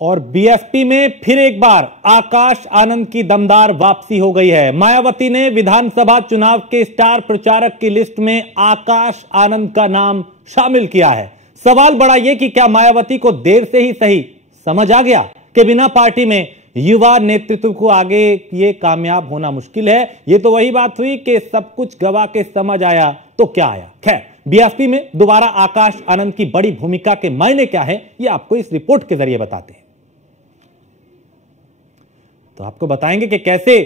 और बीएसपी में फिर एक बार आकाश आनंद की दमदार वापसी हो गई है। मायावती ने विधानसभा चुनाव के स्टार प्रचारक की लिस्ट में आकाश आनंद का नाम शामिल किया है। सवाल बड़ा यह कि क्या मायावती को देर से ही सही समझ आ गया कि बिना पार्टी में युवा नेतृत्व को आगे ये कामयाब होना मुश्किल है। ये तो वही बात हुई कि सब कुछ गवा के समझ आया तो क्या आया। खैर, बीएसपी में दोबारा आकाश आनंद की बड़ी भूमिका के मायने क्या है, ये आपको इस रिपोर्ट के जरिए बताते हैं। तो आपको बताएंगे कि कैसे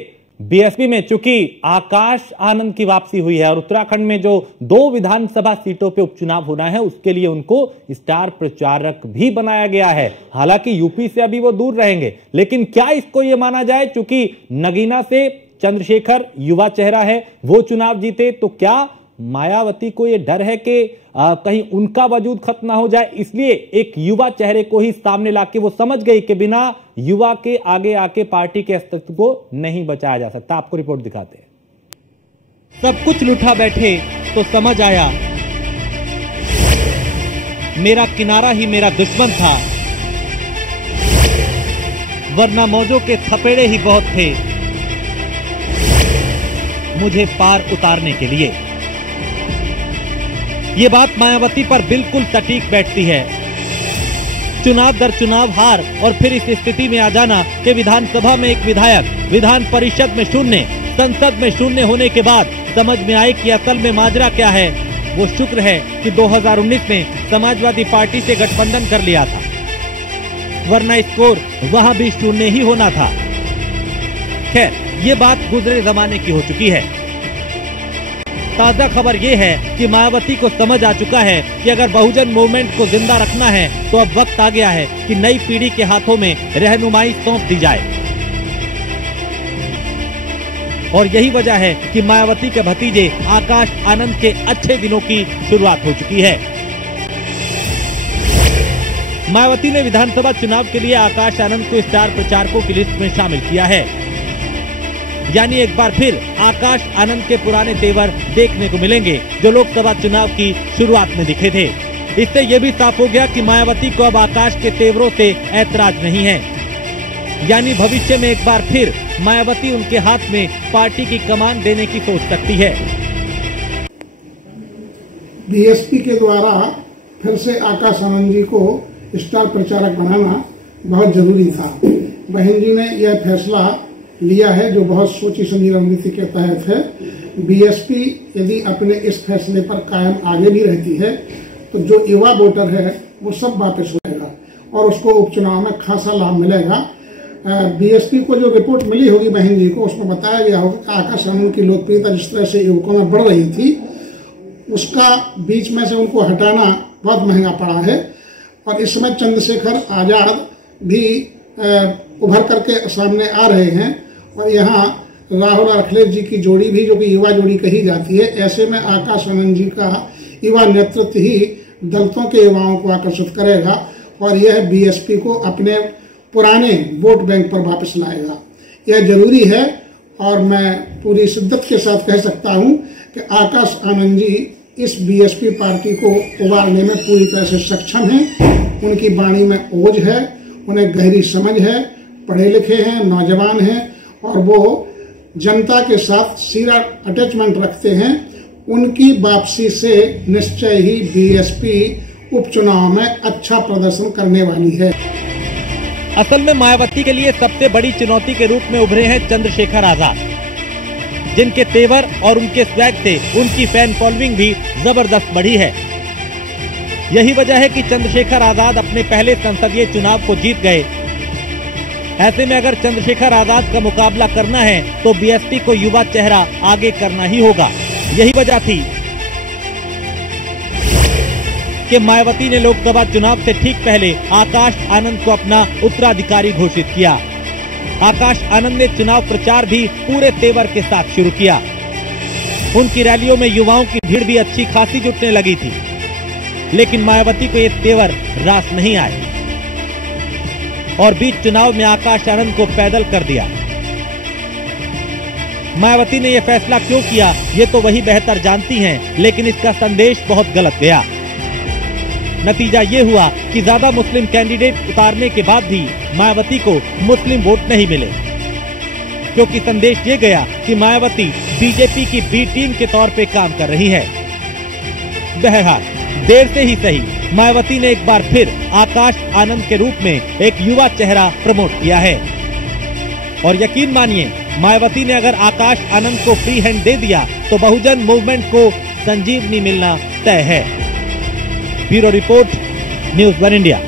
बीएसपी में चूंकि आकाश आनंद की वापसी हुई है और उत्तराखंड में जो 2 विधानसभा सीटों पे उपचुनाव होना है उसके लिए उनको स्टार प्रचारक भी बनाया गया है। हालांकि यूपी से अभी वो दूर रहेंगे, लेकिन क्या इसको ये माना जाए चूंकि नगीना से चंद्रशेखर युवा चेहरा है, वो चुनाव जीते, तो क्या मायावती को यह डर है कि कहीं उनका वजूद खत्म ना हो जाए, इसलिए एक युवा चेहरे को ही सामने लाके वो समझ गई कि बिना युवा के आगे आके पार्टी के अस्तित्व को नहीं बचाया जा सकता। आपको रिपोर्ट दिखाते हैं। सब कुछ लुटा बैठे तो समझ आया मेरा किनारा ही मेरा दुश्मन था, वरना मौजों के थपेड़े ही बहुत थे मुझे पार उतारने के लिए। ये बात मायावती पर बिल्कुल सटीक बैठती है। चुनाव दर चुनाव हार और फिर इस स्थिति में आ जाना कि विधानसभा में एक विधायक, विधान परिषद में शून्य, संसद में शून्य होने के बाद समझ में आए कि असल में माजरा क्या है। वो शुक्र है कि 2019 में समाजवादी पार्टी से गठबंधन कर लिया था, वरना स्कोर वहां भी शून्य ही होना था। खैर, ये बात गुजरे जमाने की हो चुकी है। ताजा खबर यह है कि मायावती को समझ आ चुका है कि अगर बहुजन मूवमेंट को जिंदा रखना है तो अब वक्त आ गया है कि नई पीढ़ी के हाथों में रहनुमाई सौंप दी जाए। और यही वजह है कि मायावती के भतीजे आकाश आनंद के अच्छे दिनों की शुरुआत हो चुकी है। मायावती ने विधानसभा चुनाव के लिए आकाश आनंद को स्टार प्रचारकों की लिस्ट में शामिल किया है। यानी एक बार फिर आकाश आनंद के पुराने तेवर देखने को मिलेंगे जो लोकसभा चुनाव की शुरुआत में दिखे थे। इससे यह भी साफ हो गया कि मायावती को अब आकाश के तेवरों से ऐतराज नहीं है। यानी भविष्य में एक बार फिर मायावती उनके हाथ में पार्टी की कमान देने की सोच सकती है। बीएसपी के द्वारा फिर से आकाश आनंद जी को स्टार प्रचारक बनाना बहुत जरूरी था। बहन जी ने यह फैसला लिया है जो बहुत सोची समझी रणनीति के तहत है। बीएसपी यदि अपने इस फैसले पर कायम आगे भी रहती है तो जो युवा वोटर है वो सब वापस हो जाएगा और उसको उपचुनाव में खासा लाभ मिलेगा। बीएसपी को जो रिपोर्ट मिली होगी बहन जी को, उसमें बताया गया होगा कि आकाश आनंद की लोकप्रियता जिस तरह से युवकों में बढ़ रही थी, उसका बीच में से उनको हटाना बहुत महंगा पड़ा है। और इस समय चंद्रशेखर आजाद भी उभर करके सामने आ रहे हैं और यहाँ राहुल और अखिलेश जी की जोड़ी भी, जो कि युवा जोड़ी कही जाती है, ऐसे में आकाश आनंद जी का युवा नेतृत्व ही दलितों के युवाओं को आकर्षित करेगा और यह बीएसपी को अपने पुराने वोट बैंक पर वापस लाएगा। यह जरूरी है और मैं पूरी शिद्दत के साथ कह सकता हूं कि आकाश आनंद जी इस बीएसपी पार्टी को उबारने में पूरी तरह से सक्षम हैं। उनकी वाणी में ओज है, उन्हें गहरी समझ है, पढ़े लिखे हैं, नौजवान हैं और वो जनता के साथ सीधा अटैचमेंट रखते हैं। उनकी वापसी से निश्चय ही बीएसपी उपचुनाव में अच्छा प्रदर्शन करने वाली है। असल में मायावती के लिए सबसे बड़ी चुनौती के रूप में उभरे हैं चंद्रशेखर आजाद, जिनके तेवर और उनके स्वैग से उनकी फैन फॉलोइंग भी जबरदस्त बढ़ी है। यही वजह है कि चंद्रशेखर आजाद अपने पहले संसदीय चुनाव को जीत गए। ऐसे में अगर चंद्रशेखर आजाद का मुकाबला करना है तो बीएसपी को युवा चेहरा आगे करना ही होगा। यही वजह थी कि मायावती ने लोकसभा चुनाव से ठीक पहले आकाश आनंद को अपना उत्तराधिकारी घोषित किया। आकाश आनंद ने चुनाव प्रचार भी पूरे तेवर के साथ शुरू किया। उनकी रैलियों में युवाओं की भीड़ भी अच्छी खासी जुटने लगी थी, लेकिन मायावती को ये तेवर रास नहीं आए और बीच चुनाव में आकाश आनंद को पैदल कर दिया। मायावती ने यह फैसला क्यों किया ये तो वही बेहतर जानती हैं, लेकिन इसका संदेश बहुत गलत गया। नतीजा ये हुआ कि ज्यादा मुस्लिम कैंडिडेट उतारने के बाद भी मायावती को मुस्लिम वोट नहीं मिले, क्योंकि संदेश ये गया कि मायावती बीजेपी की बी टीम के तौर पे काम कर रही है। बहरहाल देर से ही सही, मायावती ने एक बार फिर आकाश आनंद के रूप में एक युवा चेहरा प्रमोट किया है। और यकीन मानिए, मायावती ने अगर आकाश आनंद को फ्री हैंड दे दिया तो बहुजन मूवमेंट को संजीवनी मिलना तय है। Bureau report, news 1 India.